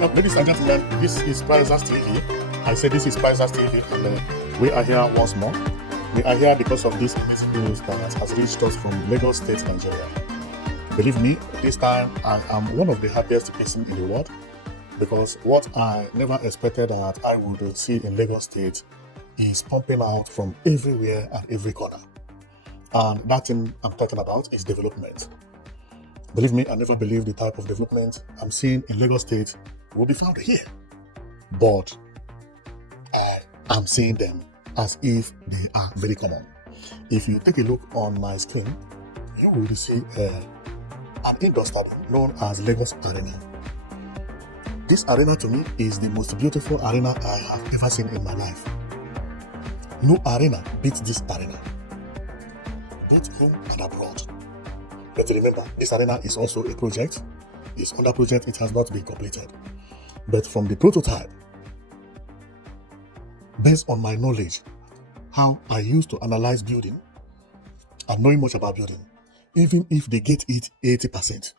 Ladies and gentlemen, this is Prizers TV. I said this is Prizers TV, and we are here once more. We are here because of this news that has reached us from Lagos State, Nigeria. Believe me, this time I am one of the happiest person in the world, because what I never expected that I would see in Lagos State is pumping out from everywhere and every corner. And that thing I'm talking about is development. Believe me, I never believed the type of development I'm seeing in Lagos State will be found here. But I am seeing them as if they are very common. If you take a look on my screen, you will see an indoor stadium known as Lagos Arena. This arena to me is the most beautiful arena I have ever seen in my life. No arena beats this arena, both home and abroad. But remember, this arena is also a project. It's under project, it has not been completed. But from the prototype, based on my knowledge, how I used to analyze building and knowing much about building, even if they get it 80%,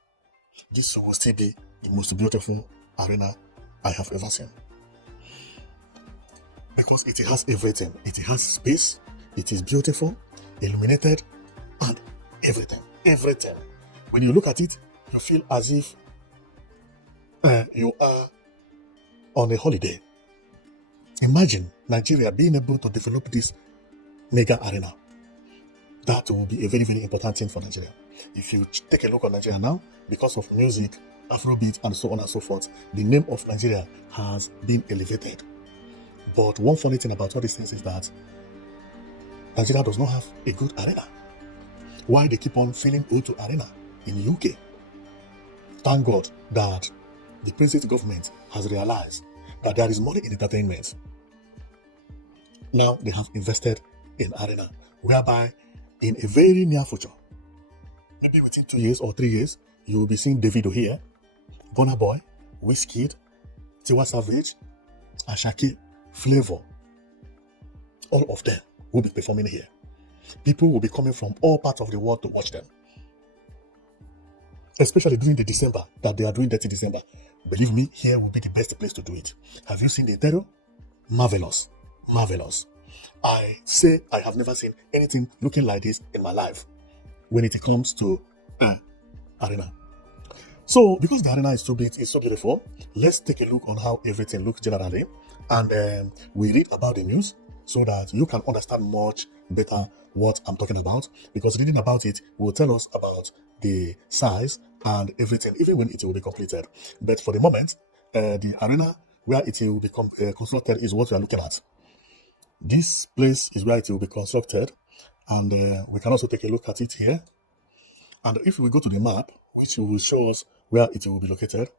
this will still be the most beautiful arena I have ever seen. Because it has everything. It has space, it is beautiful, illuminated, and everything. Everything. When you look at it, you feel as if you are on a holiday. Imagine Nigeria being able to develop this mega arena. That will be a very, very important thing for Nigeria. If you take a look at Nigeria now, because of music, Afrobeat, and so on and so forth, the name of Nigeria has been elevated. But one funny thing about all these things is that Nigeria does not have a good arena. Why they keep on filling O2 Arena in the UK? Thank God that the present government has realized that there is money in entertainment. Now they have invested in arena, whereby in a very near future, maybe within 2 years or 3 years, you will be seeing Davido here, Burna Boy, Wizkid, Tiwa Savage, Ashake, Flavor. All of them will be performing here. People will be coming from all parts of the world to watch them. Especially during the December, that they are doing 30 December. Believe me, here will be the best place to do it. Have you seen the interior? Marvelous. Marvelous. I say I have never seen anything looking like this in my life when it comes to arena. So, because the arena is so big, it's so beautiful, let's take a look on how everything looks generally. And we read about the news so that you can understand much better what I'm talking about, because reading about it will tell us about the size and everything, even when it will be completed. But for the moment, the arena where it will be constructed is what we are looking at. This place is where it will be constructed, and we can also take a look at it here. And if we go to the map, which will show us where it will be located,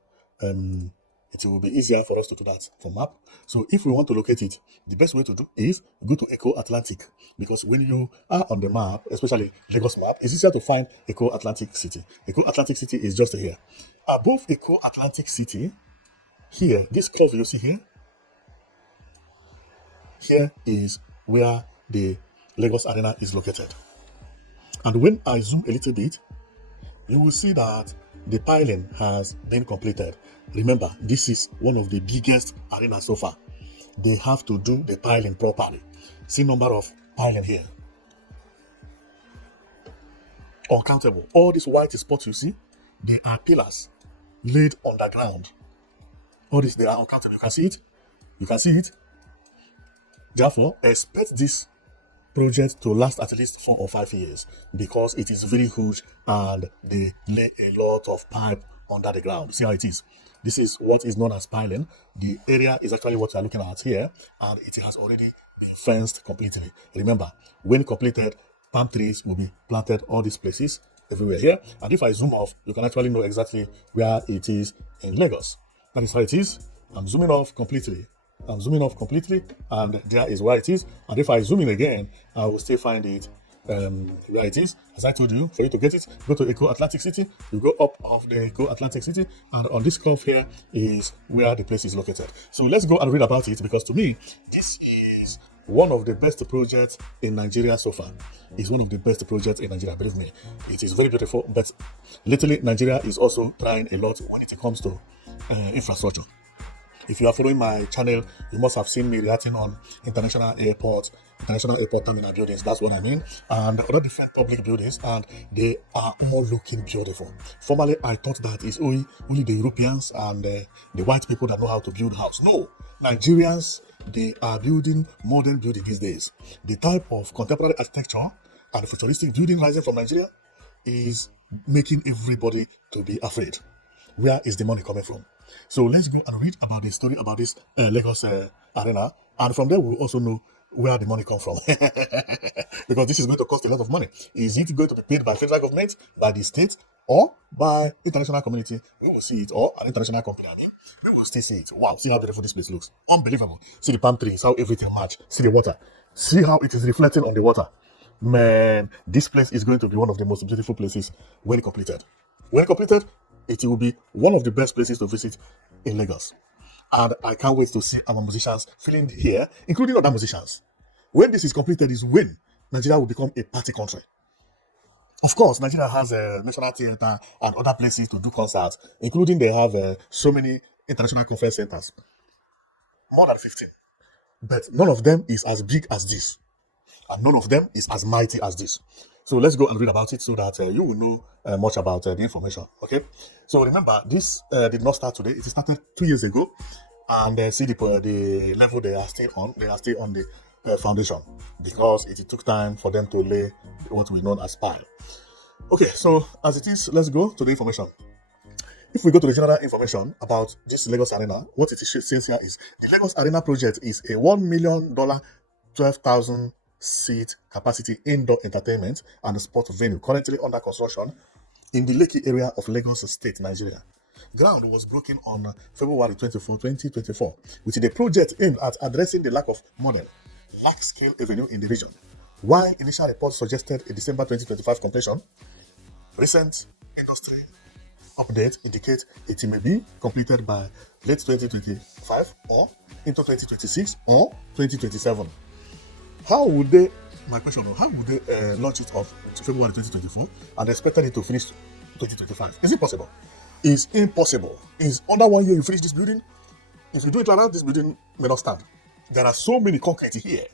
it will be easier for us to do that from map. So if we want to locate it, the best way to do is go to Eco Atlantic, because when you are on the map, especially Lagos map, it's easier to find Eco Atlantic City. Eco Atlantic City is just here. Above Eco Atlantic City, here, this curve you see here is where the Lagos Arena is located. And when I zoom a little bit, you will see that the piling has been completed. Remember, this is one of the biggest arenas so far. They have to do the piling properly. See number of piling here. Uncountable. All these white spots you see, they are pillars laid underground. All this, they are uncountable. You can see it. You can see it. Therefore, expect this project to last at least 4 or 5 years, because it is very huge and they lay a lot of pipe under the ground. See how it is. This is what is known as piling. The area is actually what you are looking at here, and it has already been fenced completely. Remember, when completed, palm trees will be planted all these places everywhere here. And if I zoom off, you can actually know exactly where it is in Lagos. That is how it is. I'm zooming off completely. And there is where it is. And if I zoom in again, I will still find it where it is. As I told you, for you to get it, go to Eco Atlantic City. You go up of the Eco Atlantic City, and on this curve here is where the place is located. So let's go and read about it, because to me, this is one of the best projects in Nigeria so far. It's one of the best projects in Nigeria, believe me. It is very beautiful, but literally Nigeria is also trying a lot when it comes to infrastructure. If you are following my channel, you must have seen me reacting on international airport terminal buildings. That's what I mean. And other different public buildings, and they are all looking beautiful. Formerly, I thought that it's only the Europeans and the white people that know how to build house. No, Nigerians, they are building modern building these days. The type of contemporary architecture and futuristic building rising from Nigeria is making everybody to be afraid. Where is the money coming from? So let's go and read about the story about this Lagos Arena, and from there we'll also know where the money comes from. Because this is going to cost a lot of money. Is it going to be paid by federal government, by the state, or by international community? We will see it, or an international company. I mean, we will still see it. Wow, see how beautiful this place looks. Unbelievable. See the palm trees, how everything match. See the water. See how it is reflecting on the water. Man, this place is going to be one of the most beautiful places when completed. When completed, it will be one of the best places to visit in Lagos. And I can't wait to see our musicians feeling here, including other musicians. When this is completed is when Nigeria will become a party country. Of course, Nigeria has a national theater and other places to do concerts, including they have so many international conference centers, more than 15. But none of them is as big as this, and none of them is as mighty as this. So let's go and read about it so that you will know much about the information. Okay. So remember, this did not start today. It started 2 years ago, and see the level they are still on. They are still on the foundation because it took time for them to lay what we know as pile. Okay. So as it is, let's go to the information. If we go to the general information about this Lagos Arena, what it says here is the Lagos Arena project is a $1 million, 12,000 seat capacity indoor entertainment and sport venue currently under construction in the Lekki area of Lagos State, Nigeria. Ground was broken on February 24, 2024, with the project aimed at addressing the lack of modern, large-scale avenue in the region. While initial reports suggested a December 2025 completion, recent industry updates indicate it may be completed by late 2025 or into 2026 or 2027. How would they, my question, how would they launch it off February 2024 and expected it to finish 2025? Is it possible? It's impossible. Is under 1 year you finish this building? If you do it like that, this building may not stand. There are so many concrete here,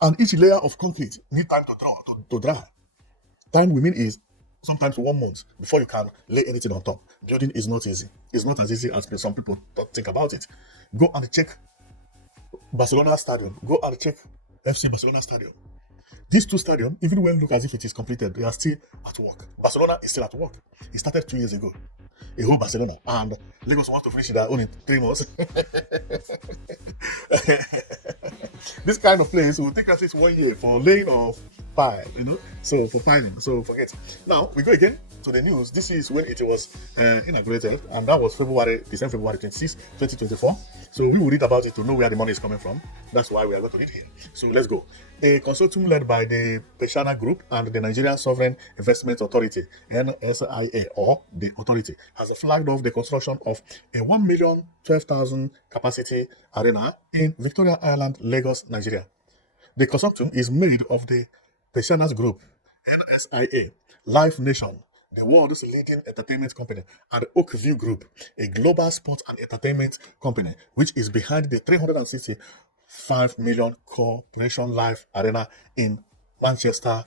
and each layer of concrete need time to dry. Time we mean is sometimes 1 month before you can lay anything on top. Building is not easy. It's not as easy as some people think about it. Go and check Barcelona Stadium. Go and check FC Barcelona Stadium. These two stadiums, even when look as if it is completed, they are still at work. Barcelona is still at work. It started 2 years ago. A whole Barcelona, and Lagos wants to finish it only in 3 months. This kind of place will take at least 1 year for laying off pile, so for piling. So forget. Now we go again to the news. This is when it was inaugurated, and that was December February 26, 2024. So we will read about it to know where the money is coming from. That's why we are going to read here. So let's go. A consortium led by the Peshana Group and the Nigerian Sovereign Investment Authority, NSIA, or the authority, has flagged off the construction of a 1,012,000 capacity arena in Victoria Island, Lagos, Nigeria. The consortium is made of the Peshana Group, NSIA, Live Nation, the world's leading entertainment company, and Oakview Group, a global sports and entertainment company, which is behind the 365 million Corporation Live Arena in Manchester,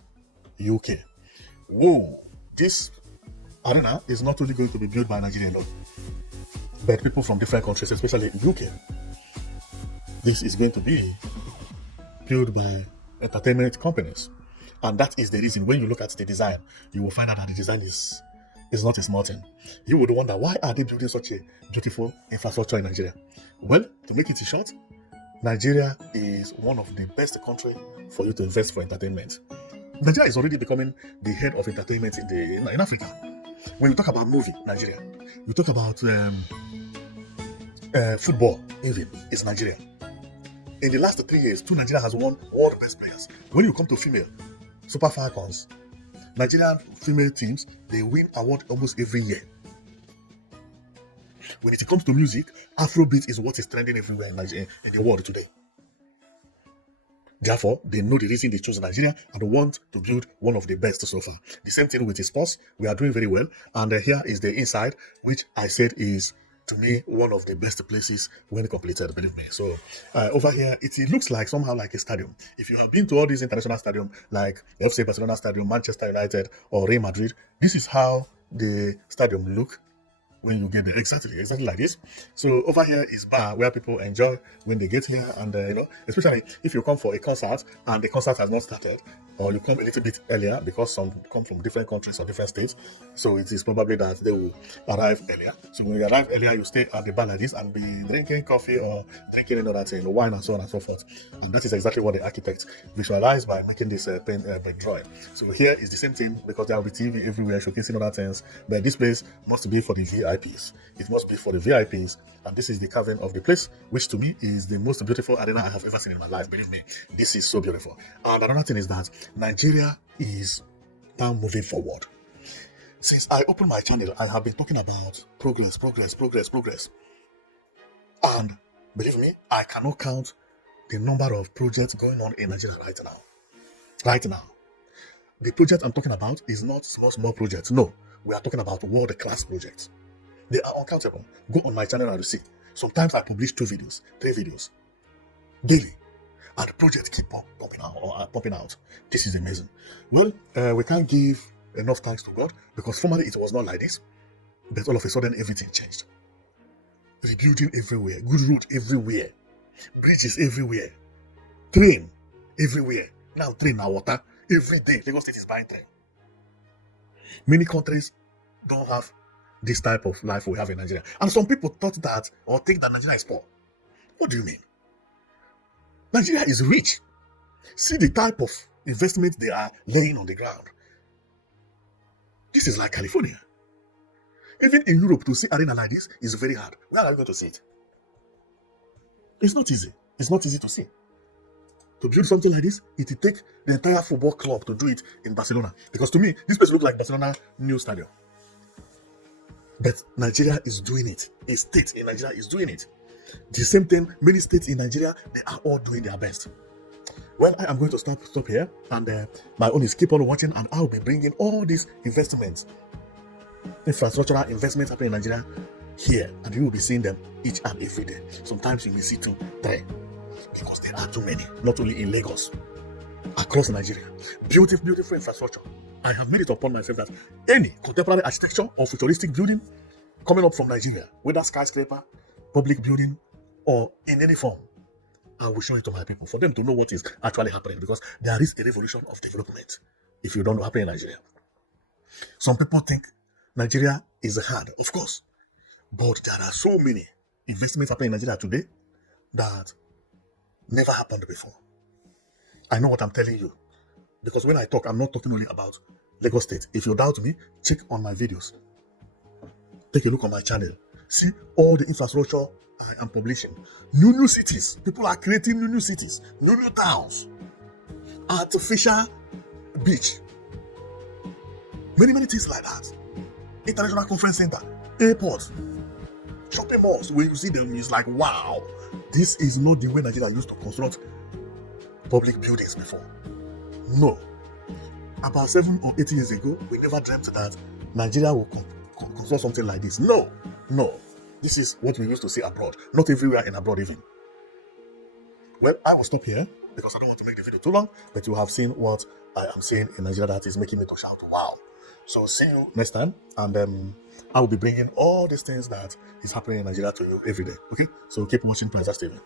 UK. Whoa! This arena is not only going to be built by Nigeria alone, but people from different countries, especially UK. This is going to be built by entertainment companies. And that is the reason when you look at the design, you will find out that the design is not a small thing. You would wonder, why are they building such a beautiful infrastructure in Nigeria? Well, to make it short, Nigeria is one of the best countries for you to invest for entertainment. Nigeria is already becoming the head of entertainment in Africa. When you talk about movie, Nigeria. You talk about football, even, it's Nigeria. In the last 3 years, Nigeria has won world best players. When you come to female, Super Falcons, Nigerian female teams, they win award almost every year. When it comes to music, Afrobeat is what is trending everywhere in the world today. Therefore, they know the reason they chose Nigeria and want to build one of the best so far. The same thing with the sports. We are doing very well. And here is the inside, which I said is to me, one of the best places when completed, believe me. So over here, it looks like somehow like a stadium. If you have been to all these international stadiums like FC Barcelona Stadium, Manchester United, or Real Madrid, this is how the stadium look when you get there. Exactly like this. So over here is bar where people enjoy when they get here, and especially if you come for a concert and the concert has not started, or you come a little bit earlier because some come from different countries or different states, so it is probably that they will arrive earlier. So when you arrive earlier, you stay at the bar like this and be drinking coffee or drinking another thing, wine and so on and so forth. And that is exactly what the architect visualized by making this paint drawing. So here is the same thing because there will be TV everywhere showcasing other things, but this place must be for the VIPs. It must be for the VIPs, and this is the carving of the place, which to me is the most beautiful arena I have ever seen in my life. Believe me, this is so beautiful. And another thing is that Nigeria is now moving forward. Since I opened my channel, I have been talking about progress. And believe me, I cannot count the number of projects going on in Nigeria right now. Right now. The project I'm talking about is not small projects. No, we are talking about world-class projects. They are uncountable. Go on my channel and you see. Sometimes I publish 2 videos, 3 videos daily, and the project keep popping out. This is amazing. Well, we can't give enough thanks to God because formerly it was not like this, but all of a sudden everything changed. Rebuilding everywhere, good road everywhere, bridges everywhere, train everywhere. Now train, now water. Every day, Lagos State is buying train. Many countries don't have this type of life we have in Nigeria. And some people thought that or think that Nigeria is poor. What do you mean? Nigeria is rich. See the type of investment they are laying on the ground. This is like California. Even in Europe, to see arena like this is very hard. Where are you going to see it? It's not easy. It's not easy to see. To build something like this, it will take the entire football club to do it in Barcelona. Because to me, this place looks like Barcelona new stadium. But Nigeria is doing it. A state in Nigeria is doing it. The same thing, many states in Nigeria, they are all doing their best. Well, I am going to stop here, and my own is keep on watching, and I'll be bringing all these investments, infrastructural investments happening in Nigeria here, and you will be seeing them each and every day. Sometimes you will see 2, 3, because there are too many, not only in Lagos, across Nigeria. Beautiful infrastructure. I have made it upon myself that any contemporary architecture or futuristic building coming up from Nigeria, whether skyscraper, public building, or in any form, I will show it to my people for them to know what is actually happening, because there is a revolution of development if you don't know happening in Nigeria. Some people think Nigeria is hard, of course, but there are so many investments happening in Nigeria today that never happened before. I know what I'm telling you, because when I talk, I'm not talking only about Lagos State. If you doubt me, check on my videos. Take a look on my channel. See all the infrastructure I am publishing. New cities. People are creating new cities, new towns. Artificial beach. Many things like that. International conference center, airport, shopping malls. When you see them, it's like, wow, this is not the way Nigeria used to construct public buildings before. No. About 7 or 8 years ago, we never dreamt that Nigeria will construct something like this. No. This is what we used to see abroad. Not everywhere in abroad even. Well, I will stop here because I don't want to make the video too long, but you have seen what I am seeing in Nigeria that is making me to shout, wow. So see you next time, and I will be bringing all these things that is happening in Nigeria to you every day. Okay? So keep watching Princess TV.